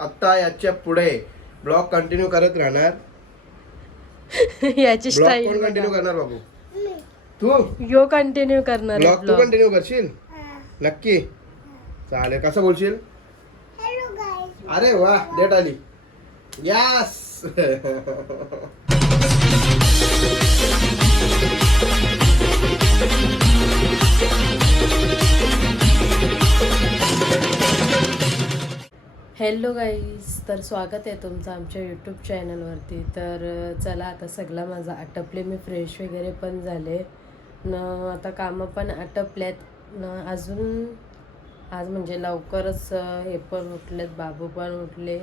आता याच्यापुढे blog continue करत राहणार. याची ब्लॉग कोण स्टाईल कंटिन्यू करणार बाबू? तू? यो कंटिन्यू करणार ब्लॉग तू कंटिन्यू करशील? नक्की. चालेल कसं बोलशील? अरे वा डेट आली. यास हॅलो गाईज तर स्वागत आहे तुमचं आमच्या यूट्यूब चॅनलवरती. तर चला आता सगळं माझं आटपले मी फ्रेश वगैरे पण झाले. न आता कामं पण आटपल्यात. न अजून आज म्हणजे लवकरच हे पण उठलेत बाबू पण उठले.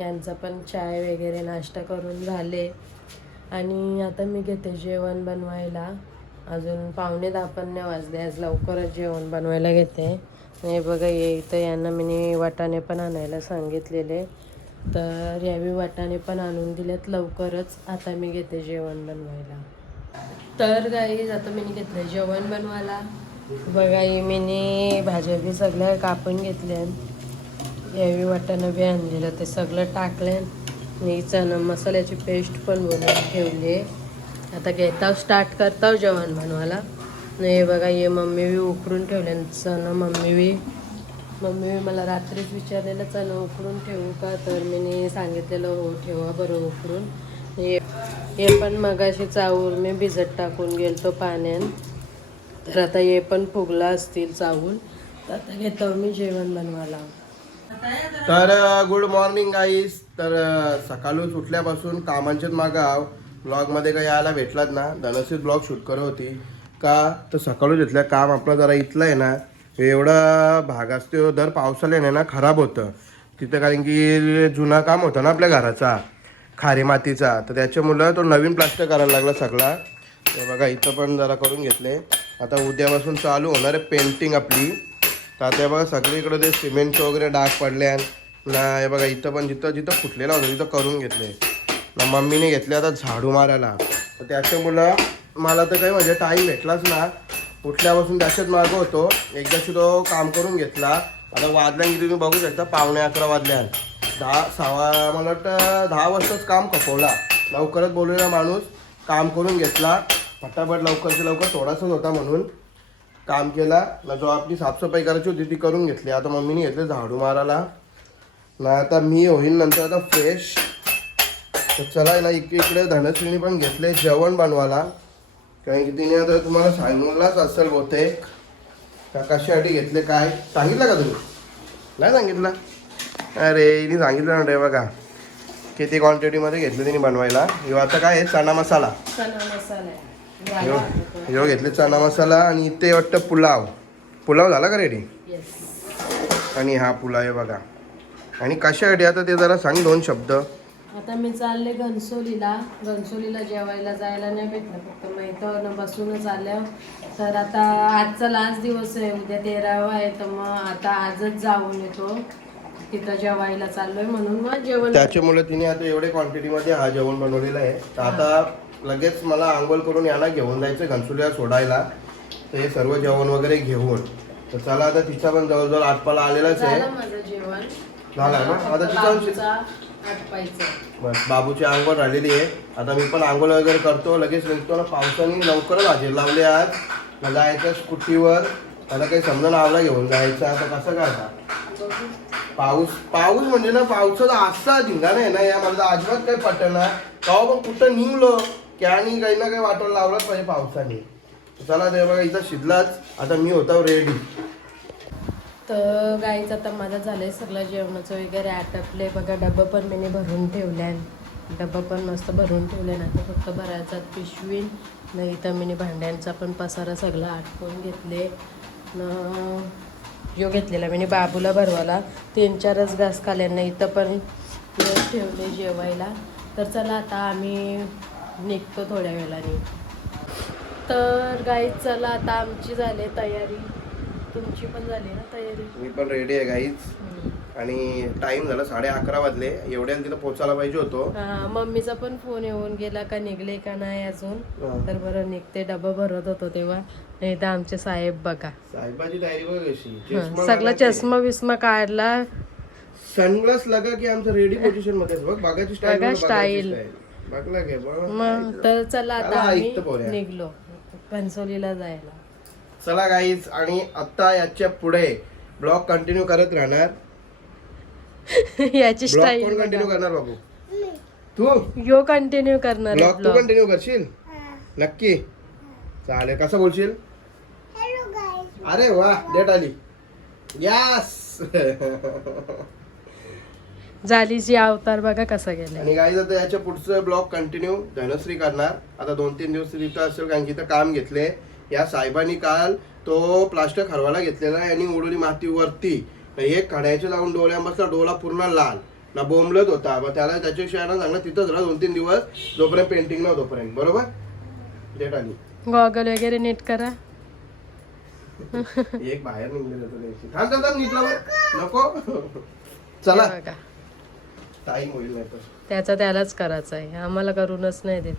यांचा पण चाय वगैरे नाश्ता करून झाले. आणि आता मी घेते जेवण बनवायला. अजून पावणे दहा पण नाही वाजले आज लवकरच जेवण बनवायला घेते. हे बघा ये इथं यांना मी वाटाणे पण आणायला सांगितलेले. तर यावेळी वाटाणे पण आणून दिलेत लवकरच. आता मी घेते जेवण बनवायला. तर गाई आता मी घेतलं जेवण बनवायला. बघा हे मी भाज्या बी सगळ्या कापून घेतल्या यावेळी वाटाणं बी आणलेलं ते सगळं टाकलं मी चणा मसाल्याची पेस्ट पण बनवून ठेवली आहे. आता घेताव स्टार्ट करताव जेवण बनवायला. नाही बघा हे मम्मी बी उकडून ठेवले चणा मम्मी बी. मम्मी बी मला रात्रीच विचारलेलं चणा उकडून ठेवू का? तर मी सांगितलेलं हो ठेवा बरं उकडून. हे हे पण मगाशी चावून मी भिजत टाकून गेलतो पाण्यात. तर आता हे पण फुगला असतील चावून तर आता घेतो मी जेवण बनवायला. तर गुड मॉर्निंग आईस तर सकाळून सुटल्यापासून उठल्यापासून कामांच्याच मागाव ब्लॉगमध्ये काही यायला भेटलात ना? धनश्री ब्लॉग शूट करत होती. का? तर सकाळूच घेतल्या काम आपलं जरा इथलं आहे ना एवढा भाग असतो दर पावसाळ्याने ना खराब होतं. तिथं कारण की जुना काम होतं ना आपल्या घराचा खारी मातीचा. तर त्याच्यामुळं तो नवीन प्लास्टर करायला लागला सगळा. ते बघा इथं पण जरा करून घेतले. आता उद्यापासून चालू होणार आहे पेंटिंग आपली. तर आता बघा सगळीकडे ते सिमेंटचे वगैरे डाग पडले ना हे बघा इथं पण जिथं जिथं फुटलेला होता तिथं करून घेतले. ना मम्मीने घेतले आता झाडू मारायला. तर त्याच्यामुळं मला तर काही म्हणजे टाईम भेटलाच ना. उठल्यापासून त्याच्यात मागं होतो. एकदाशी तो काम करून घेतला. आता वाजल्यान की तुम्ही बघू शकता पावणे अकरा वाजल्या दहा सहा मला वाटतं दहा वाजताच काम खपवला. लवकरच बोललेला माणूस काम करून घेतला. फटाफट लवकरच्या लवकर थोडासाच होता म्हणून काम केला. ना जो आपली साफसफाई करायची होती ती करून घेतली. आता मम्मीने घेतले झाडू मारायला. ना आता मी होईन नंतर आता फ्रेश. तर चला ना इकडे इकडे धनश्रीने पण घेतले जेवण बनवायला. कारण की तिने आता तुम्हाला सांगूनलाच असेल बहुतेक. का कशासाठी घेतले काय? सांगितलं का तुम्ही? नाही सांगितलं. अरे हिने सांगितलं ना रे बघा. किती क्वांटिटीमध्ये घेतले तिने बनवायला. ह्यो आता काय आहे? चणा मसाला. ह्यो ह्यो घेतले चणा मसाला आणि इथे वाटतं पुलाव. पुलाव झाला का रेडी आणि हा पुलाव आहे बघा. आणि कशासाठी? आता ते जरा सांग दोन शब्द. आता मी चालले घनसोलीला. घनसोलीला जेवायला जायला नाही भेटलं. फक्त माहिती बसूनच आलं. तर आता आजचा लास्ट दिवस आहे. उद्या तेरावा आहे. तर मग आता आजच जाऊन येतो. तिथं जेवायला चाललोय म्हणून. मग जेवण त्याच्यामुळे तिने आता एवढे क्वांटिटीमध्ये हा जेवण बनवलेलं आहे. तर आता लगेच मला आंघोळ करून याला घेऊन जायचं घनसुलीला सोडायला. तर हे सर्व जेवण वगैरे घेऊन. तर चला आता तिचा पण जवळजवळ आठपाला आलेलाच आहे. झालं माझं जेवण. झालं ना? आता तिचा बस बाबूची आंघोळ राहिलेली आहे. आता मी पण आंघोळ वगैरे करतो. लगेच निघतो ना पावसाने लवकरच हजेर लावले आज. मला जायचं स्कूटीवर. मला काही समजा लावला घेऊन जायचं आता कसं काय आता पाऊस पाऊस म्हणजे ना पावसाचा असा धिंगा नाही ना या मला अजिबात काही पटना तेव्हा पण कुठं निघलो की आणि काही ना काही वाटोळ लावलंच पाहिजे पावसाने. चला ते बघा इथं शिजलाच. आता मी होता रेडी तर गाईच आता माझं आहे सगळं जेवणाचं वगैरे. आटपले बघा डबं पण मी भरून ठेवल्या डबं पण मस्त भरून ठेवले ना आता फक्त भरायचा पिशवीन. नाही तर मी भांड्यांचा पण पसारा सगळा आटपून घेतले. न जो घेतलेला मी बाबूला भरवाला तीन चारच घास खाल्यांना इथं पण ठेवले जेवायला. तर चला आता आम्ही निघतो थोड्या वेळाने. तर गाईत चला आता आमची झाली तयारी. तुमची पण झाली ना तयारी? मी पण रेडी आहे गाईच आणि टाइम झाला साडे अकरा वाजले. एवढ्याला तिथं पोचायला पाहिजे होतो. हा, मम्मीचा पण फोन येऊन गेला का निघले का नाही अजून. तर बरं निघते डबा भरत होतो तेव्हा. नाही तर आमचे साहेब बघा. साहेबाची तयारी बघ कशी. चष्मा सगळा. चष्मा बिस्मा काढला. सनग्लास लगा की आमचं रेडी पोझिशनमध्ये. बघ बागाची स्टाईल बघा style. बघला घे बघ. मग तर चला आता आम्ही. निघलो. घनसोलीला जायला. चला गाईज आणि आता याच्यापुढे ब्लॉग कंटिन्यू करत राहणार. याची ब्लॉग कोण स्टाईल कंटिन्यू करणार बाबू? तू? यो कंटिन्यू करणार ब्लॉग तू कंटिन्यू करशील? नक्की. चालेल कसं बोलशील? अरे वा डेट आली. यास झालीची अवतार बघा कसा गेलाय. आणि गाईज आता याच्या पुढचं ब्लॉग कंटिन्यू धनश्री करणार. आता दोन तीन दिवस तिथं असेल कारण की इथं काम घेतले. या साहेबांनी काल तो प्लास्टर खरवायला घेतलेला आहे आणि उडवली माती वरती एक कड्याच्या जाऊन डोळ्या बसला डोळा पूर्ण लाल. ना बोंबलत होता. मग त्याला त्याच्याशिवाय ना चांगला तिथंच राहा दोन तीन दिवस जोपर्यंत पेंटिंग नव्हतं तोपर्यंत. बरोबर? डेट आली. गॉगल वगैरे नीट करा. एक बाहेर. थांब थांब थांब नीटला नको. चला. हे टाईम होईल नाही त्याचा त्यालाच करायचा आहे आम्हाला करूनच नाही देत.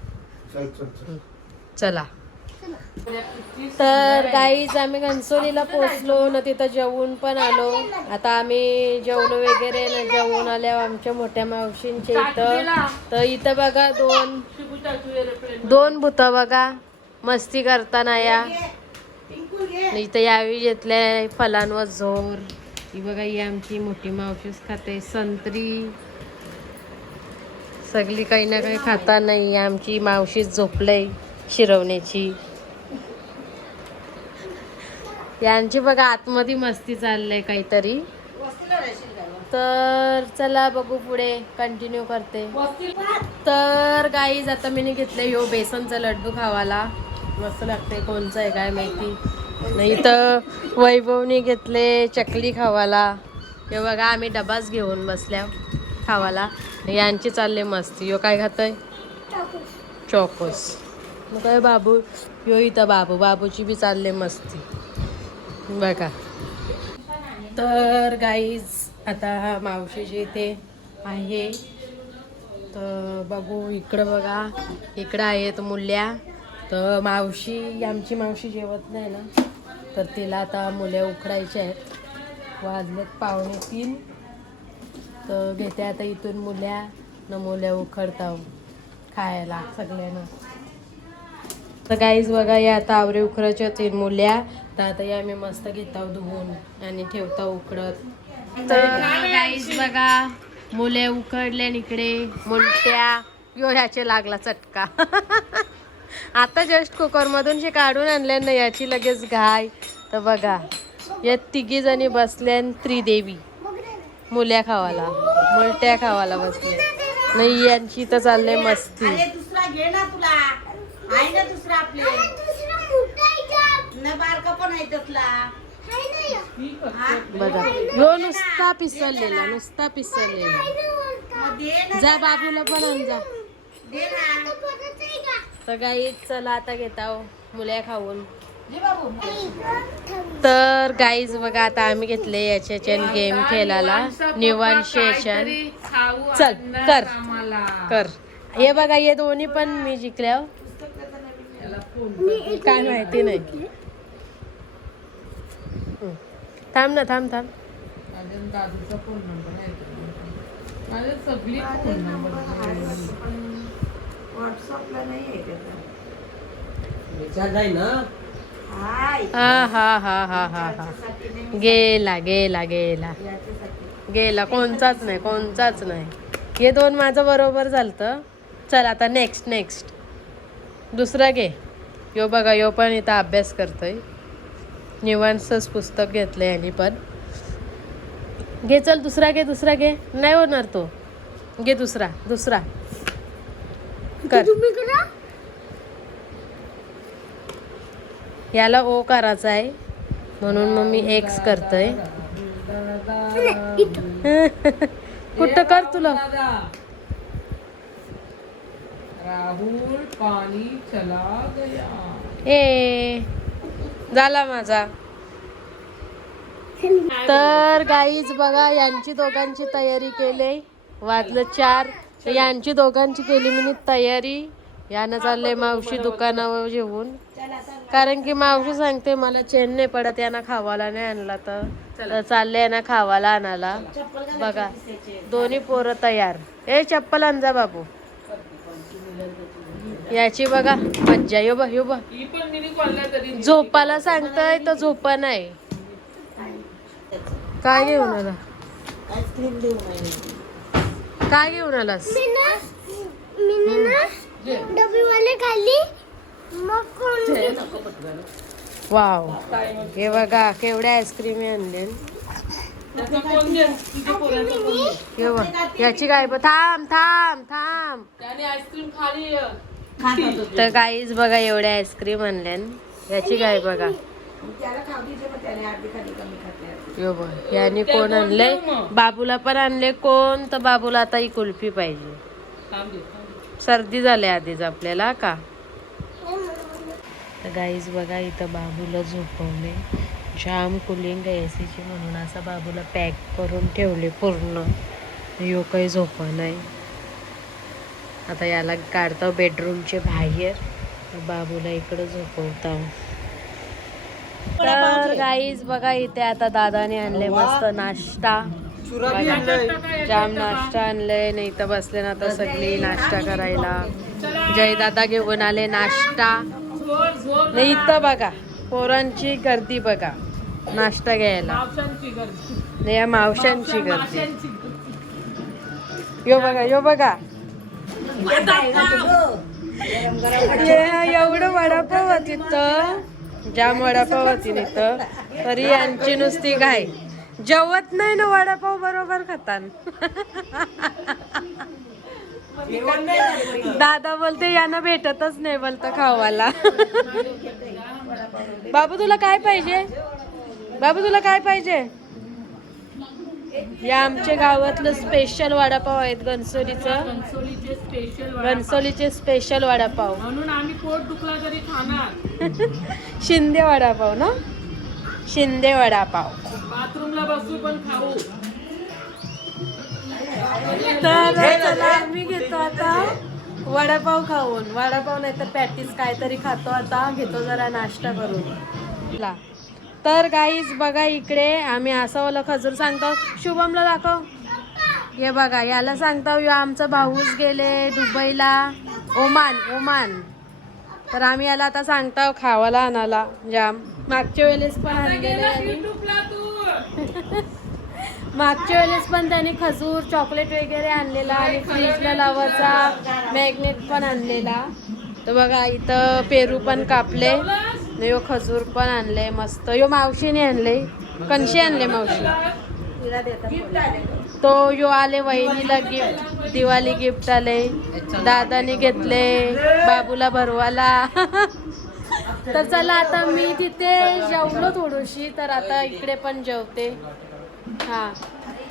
चल चल चल. चला. तर गाईज आम्ही घनसोलीला पोचलो ना तिथं जेवून पण आलो. आता आम्ही जेवलो वगैरे ना जेवून आल्यावर आमच्या मोठ्या मावशींच्या इथं. तर इथं बघा दोन दोन भूत बघा. मस्ती करताना या. इथं यावी घेतल्या फलांवर झोर ही बघा ही आमची मोठी मावशीच खाते. संत्री. सगळी काही ना काही खाता नाही. आमची मावशीच झोपलंय शिरवण्याची. यांची बघा आतमध्ये मस्ती चाललंय काहीतरी. तर चला बघू पुढे कंटिन्यू करते. तर गाईज आता मी घेतले यो बेसनचा लड्डू खावाला. मस्त लागते कोणचं आहे काय माहिती. नाही तर वैभवनी घेतले चकली खावाला. हे बघा आम्ही डबाच घेऊन बसल्या खावाला. यांची चालले मस्ती. यो काय खातोय? चॉकोस मग काय बाबू? यो इथं बाबू. बाबूची बी चालले मस्ती. बघा तर गाईज आता मावशीची इथे आहे. तर बघू इकडं बघा. इकडं आहेत मुल्या. तर मावशी आमची मावशी जेवत नाही ना. तर तिला आता मुल्या उकडायच्या आहेत. वाजलेत पावणे तीन. तर घेते आता इथून मुल्या. न मुल्या उखडता खायला सगळ्यांना. तर गाईज बघा या आता आवरे उखराच्या तीन मुल्या. तर आता या मी मस्त घेता धुवून आणि ठेवता उकडत. तर गाईज बघा मुले उकडल्या इकडे मुलट्या. यो ह्याचे लागला चटका. आता जस्ट कुकरमधून जे काढून आणले ना याची लगेच घाय तर बघा या तिघी जणी बसल्या आणि त्रिदेवी. मुल्या खावाला मुलट्या खावाला बसले. नाही यांची तर चाललंय मस्ती. आहे ना दुसरा आपले. न बारका पण आहे त्यातला हा? बघा. यो नुसता पिसरलेला नुसता पिसरलेला मग दे ना जा बाबूला पण आण जा. दे ना. तर गाई चला आता घेता हो, मुल्या खाऊन. दे बाबू. तर गाईज बघा आता आम्ही घेतले याच्याच्यान गेम खेळायला. निवांशेशन चल कर. कर. हे बघा हे दोन्ही पण मी जिंकल्या हो. काय माहिती नाही. हं. थांब ना थांब थांब. व्हॉट्सअपला नाही आहे त्याचा हाय. हा हा हा हा हा हा. गेला गेला गेला. गेला कोणचाच नाही कोणचाच नाही. हे दोन माझं बरोबर झालतं. चल आता नेक्स्ट नेक्स्ट दुसरा घे. यो बघा यो पण इथं अभ्यास करतोय. निवांसच पुस्तक घेतलं यांनी पण. घे चल दुसरा घे दुसरा घे. नाही होणार तो. घे दुसरा दुसरा. कर. याला ओ करायचा आहे. म्हणून मग मी एक्स करतोय. कुठं कर तुला? राहुल पाणी चला गया. ए झाला माझा. तर गाईज बघा यांची दोघांची तयारी केली. वाजलं चार. यांची दोघांची केली मी तयारी. यानं चाललंय मावशी दुकानावर जेवून. कारण की मावशी सांगते मला चेन नाही पडत यांना खावाला नाही आणला तर. चाललंय यांना खावाला आणायला. बघा दोन्ही पोरं तयार. ए चप्पल आणजा बाबू. याची बघा मज्जा. यो बा यो बा ही पण मिनी कॉलला तरी झोपाला सांगताय तर झोपा नाही. काय घेऊन आला? काय घेऊन आलास? वाव. हे बघा केवढ्या आईस्क्रीम आणले. याची काय बघ थांब थांब थांब. त्याने आईस्क्रीम खाली तर काहीच बघा एवढ्या आईस्क्रीम आणल्यान याची काय बघा. यो बघ याने कोण आणलंय बाबूला पण आणले. कोण? तर बाबूला आता ही कुल्फी पाहिजे. सर्दी झाली आधीच आपल्याला का? तर गाईज बघा इथं बाबूला झोपवले. जाम कुलिंग एसीची म्हणून. असं बाबूला पॅक करून ठेवले पूर्ण. यो काही झोपा नाही. आता याला काढतो बेडरूमचे बाहेर. बाबूला इकडं झोपवता तर गाईज बघा इथे आता दादाने आणले मस्त नाश्ता. जाम नाश्ता आणले नाही तर बसले ना आता सगळी नाश्ता करायला. जय दादा घेऊन आले नाश्ता. नाही इथं बघा पोरांची गर्दी बघा. नाश्ता घ्यायला. मावशांची गर्दी या मावशांची गर्दी. गर्दी. यो बघा यो बघा. ये- एवढं वडापाव होती तिथं. जाम वडापाव होती तिथं. तरी यांची नुसती घाई. जेवत नाही ना वडापाव बरोबर खातान. दादा बोलते यांना भेटतच नाही बोलतं खावाला. बाबू तुला काय पाहिजे? बाबू तुला काय पाहिजे? या आमच्या गावातलं स्पेशल वडापाव आहेत गणसोलीचं. कंसोलीचे स्पेशल गणसोलीचे स्पेशल वडापाव. म्हणून आम्ही पोट दुखला तरी खाणार. शिंदे वडापाव ना? शिंदे वडापाव. बाथरूमला बसू पण खाऊ. तर चला आम्ही घेतो आता वडापाव खाऊन. वडापाव नाही तर पॅटीस काहीतरी खातो आता. घेतो जरा नाश्ता करून. ला. तर गाईज बघा इकडे आम्ही असं वाला खजूर सांगतो. शुभमला दाखव. हे बघा याला सांगतो ह्यो आमचा भाऊच गेले दुबईला. Oman Oman. तर आम्ही याला आता सांगतो खावाला आणाला जाम मागच्या वेळेस पण आणलेले मागच्या वेळेस पण त्याने खजूर चॉकलेट वगैरे आणलेला आणि फ्रीजला लावायचा. मॅग्नेट पण आणलेला. तर बघा इथं पेरू पण कापले. यो खजूर पण आणले मस्त. यो मावशीने आणले. कणशी आणले मावशी. तो यो आले वहिनीला गिफ्ट दिवाळी गिफ्ट आले. दादाने घेतले बाबूला भरवाला तर चला आता मी तिथे जेवलो थोडीशी तर आता इकडे पण जेवते. हा.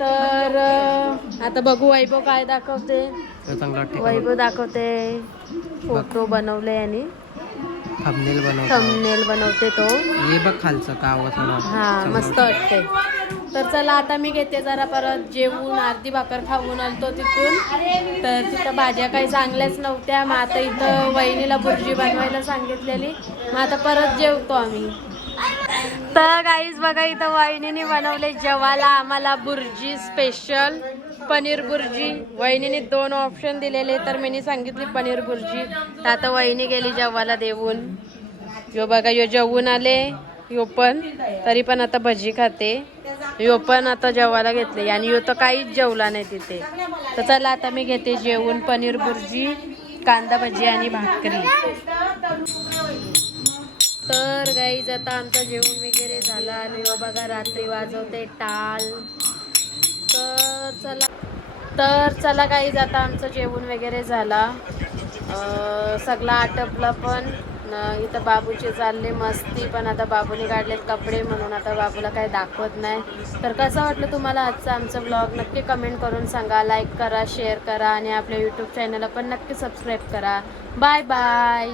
तर आता बघू वैभव काय दाखवते. वैभव दाखवते. फोटो बनवले आणि थंबनेल बनवतो. थंबनेल बनवते तो. हे बघ खालचं गाव असं हा मस्त वाटते. तर चला आता मी घेते जरा परत जेवून अर्धी भाकर खाऊन आलतो तिथून. तर तिथं भाज्या काही चांगल्याच नव्हत्या. मग आता इथं वहिनीला भुर्जी बनवायला सांगितलेली. मग आता परत जेवतो आम्ही. तर गाईज बघा इथं वहिनीने बनवले जेवायला आम्हाला बुर्जी स्पेशल पनीर बुर्जी. वहिनीने दोन ऑप्शन दिलेले तर मी सांगितली पनीर बुर्जी. तर आता वहिनी गेली जेवायला देऊन. यो बघा यो जेवून आले यो पण. तरी पण आता भजी खाते. यो पण आता जेवायला घेतले. आणि यो तर काहीच जेवला नाही तिथे. तर चला आता मी घेते जेवून पनीर बुर्जी कांदा भजी आणि भाकरी. तर गाईज आता आमचं जेवण वगैरे झालं आणि बघा रात्री वाजवते टाल तर चला. तर चला गाईज आता आमचं जेवण वगैरे झाला. सगळं आटपलं पण. इथं बाबूचे चालले मस्ती पण आता बाबूने काढलेत कपडे म्हणून आता बाबूला काही दाखवत नाही. तर कसं वाटलं तुम्हाला आजचा आमचा ब्लॉग नक्की कमेंट करून सांगा. लाईक करा शेअर करा आणि आपल्या यूट्यूब चॅनलला पण नक्की सबस्क्राईब करा. Bye bye